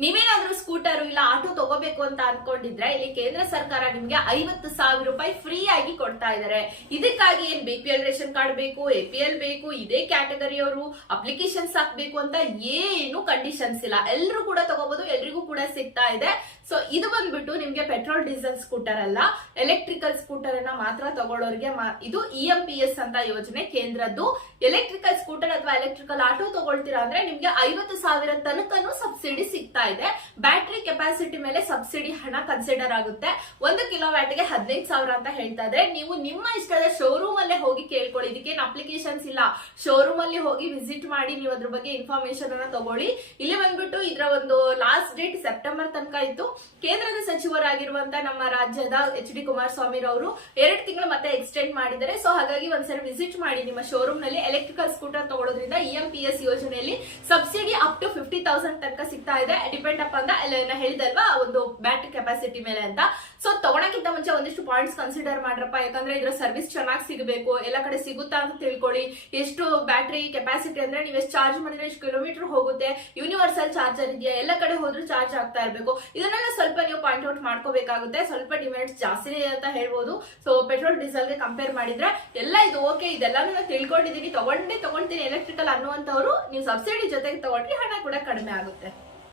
ನೀವೇನಾದ್ರೂ ಸ್ಕೂಟರ್ ಇಲ್ಲ ಆಟೋ ತಗೋಬೇಕು ಅಂತ ಅನ್ಕೊಂಡಿದ್ರೆ ಇಲ್ಲಿ ಕೇಂದ್ರ ಸರ್ಕಾರ ನಿಮ್ಗೆ 50,000 ರೂಪಾಯಿ ಫ್ರೀ ಆಗಿ ಕೊಡ್ತಾ ಇದಾರೆ. ಇದಕ್ಕಾಗಿ ಏನ್ BPL ರೇಷನ್ ಕಾರ್ಡ್ ಬೇಕು, APL ಬೇಕು, ಇದೇ ಕ್ಯಾಟಗರಿಯವರು ಅಪ್ಲಿಕೇಶನ್ಸ್ ಹಾಕ್ಬೇಕು ಅಂತ ಏನು ಕಂಡೀಷನ್ಸ್ ಇಲ್ಲ. ಎಲ್ರು ಕೂಡ ತಗೋಬಹುದು, ಎಲ್ರಿಗೂ ಕೂಡ ಸಿಗ್ತಾ ಇದೆ. ಸೊ ಇದು ಬಂದ್ಬಿಟ್ಟು ನಿಮ್ಗೆ ಪೆಟ್ರೋಲ್ ಡೀಸೆಲ್ ಸ್ಕೂಟರ್ ಅಲ್ಲ, ಎಲೆಕ್ಟ್ರಿಕಲ್ ಸ್ಕೂಟರ್ ಅನ್ನ ಮಾತ್ರ ತಗೊಳ್ಳೋರಿಗೆ ಇದು EMPS ಅಂತ ಯೋಜನೆ ಕೇಂದ್ರದ್ದು. ಎಲೆಕ್ಟ್ರಿಕಲ್ ಸ್ಕೂಟರ್ ಅಥವಾ ಎಲೆಕ್ಟ್ರಿಕಲ್ ಆಟೋ ತಗೊಳ್ತೀರಾ ಅಂದ್ರೆ ನಿಮ್ಗೆ 50,000 ತನಕನೂ ಸಬ್ಸಿಡಿ ಸಿಗ್ತಾ ಇದೆ. ಬ್ಯಾಟರಿ ಕೆಪಾಸಿಟಿ ಮೇಲೆ ಸಬ್ಸಿಡಿ ಹಣ ಕನ್ಸಿಡರ್ ಆಗುತ್ತೆ. 1 ಕಿಲೋವ್ಯಾಟ್ ಗೆ 15,000 ಅಂತ ಹೇಳ್ತಾ ಇದ್ರೆ ನೀವು ನಿಮ್ಮ ಇಷ್ಟದ ಶೋರೂಮ್ ಅಲ್ಲೇ ಹೋಗಿ ಕೇಳ್ಕೊಳ್ಳಿ. ಇದಕ್ಕೇನು ಅಪ್ಲಿಕೇಶನ್ಸ್ ಇಲ್ಲ, ಶೋರೂಮ್ ಅಲ್ಲಿ ಹೋಗಿ ವಿಸಿಟ್ ಮಾಡಿ ನೀವು ಅದ್ರ ಬಗ್ಗೆ ಇನ್ಫಾರ್ಮೇಶನ್ ಅನ್ನ ತಗೊಳ್ಳಿ. ಇಲ್ಲಿ ಬಂದ್ಬಿಟ್ಟು ಇದರ ಒಂದು ಲಾಸ್ಟ್ ಡೇಟ್ ಸೆಪ್ಟೆಂಬರ್ ತನಕ ಇತ್ತು. ಕೇಂದ್ರದ ಸಚಿವರಾಗಿರುವಂತ ನಮ್ಮ ರಾಜ್ಯದ HD ಕುಮಾರಸ್ವಾಮಿ ಅವರು 2 ತಿಂಗಳು ಮತ್ತೆ ಎಕ್ಸ್ಟೆಂಡ್ ಮಾಡಿದ್ದಾರೆ. ಸೊ ಹಾಗಾಗಿ ಒಂದ್ಸರಿ ವಿಸಿಟ್ ಮಾಡಿ ನಿಮ್ಮ ಶೋರೂಮ್ ನಲ್ಲಿ. ಎಲೆಕ್ಟ್ರಿಕಲ್ ಸ್ಕೂಟರ್ ತಗೊಳ್ಳೋದ್ರಿಂದ EMPS ಯೋಜನೆಯಲ್ಲಿ ಸಬ್ಸಿಡಿ ಅಪ್ ಟು 50,000 ತನಕ ಸಿಗ್ತಾ ಇದೆ. ಡಿಪೆಂಡ್ ಅಪ್ ಅಂತ ಎಲ್ಲ ಹೇಳಿದಲ್ವಾ ಒಂದು ಬ್ಯಾಟರಿ ಕೆಪಾಸಿಟಿ ಮೇಲೆ ಅಂತ. ಸೊ ತಗೊಳಕ್ಕಿಂತ ಮುಂಚೆ ಒಂದಿಷ್ಟು ಪಾಯಿಂಟ್ಸ್ ಕನ್ಸಿಡರ್ ಮಾಡ್ರಪ್ಪ, ಯಾಕಂದ್ರೆ ಇದರ ಸರ್ವಿಸ್ ಚೆನ್ನಾಗಿ ಸಿಗಬೇಕು, ಎಲ್ಲ ಕಡೆ ಸಿಗುತ್ತಾ ಅಂತ ತಿಳ್ಕೊಳ್ಳಿ. ಎಷ್ಟು ಬ್ಯಾಟರಿ ಕೆಪಾಸಿಟಿ ಅಂದ್ರೆ ನೀವು ಎಷ್ಟು ಚಾರ್ಜ್ ಮಾಡಿದ್ರೆ ಎಷ್ಟು ಕಿಲೋಮೀಟರ್ ಹೋಗುತ್ತೆ, ಯೂನಿವರ್ಸಲ್ ಚಾರ್ಜರ್ ಇದೆಯಾ, ಎಲ್ಲ ಕಡೆ ಹೋದ್ರೂ ಚಾರ್ಜ್ ಆಗ್ತಾ ಇರಬೇಕು. ಇದನ್ನೆಲ್ಲ ಸ್ವಲ್ಪ ನೀವು ಪಾಯಿಂಟ್ ಔಟ್ ಮಾಡ್ಕೋಬೇಕಾಗುತ್ತೆ. ಸ್ವಲ್ಪ ಡಿಮ್ಯಾಂಡ್ಸ್ ಜಾಸ್ತಿನೇ ಅಂತ ಹೇಳ್ಬೋದು. ಸೊ ಪೆಟ್ರೋಲ್ ಡೀಸೆಲ್ ಗೆ ಕಂಪೇರ್ ಮಾಡಿದ್ರೆ ಎಲ್ಲ ಇದು ಓಕೆ, ಇದೆಲ್ಲ ತಿಳ್ಕೊಂಡಿದೀನಿ, ತಗೊಂತೀನಿ ಎಲೆಕ್ಟ್ರಿಕಲ್ ಅನ್ನುವಂತವ್ರು ನೀವು ಸಬ್ಸಿಡಿ ಜೊತೆಗೆ ತಗೊಂಡ್ರೆ ಹಣ ಕೂಡ ಕಡಿಮೆ ಆಗುತ್ತೆ.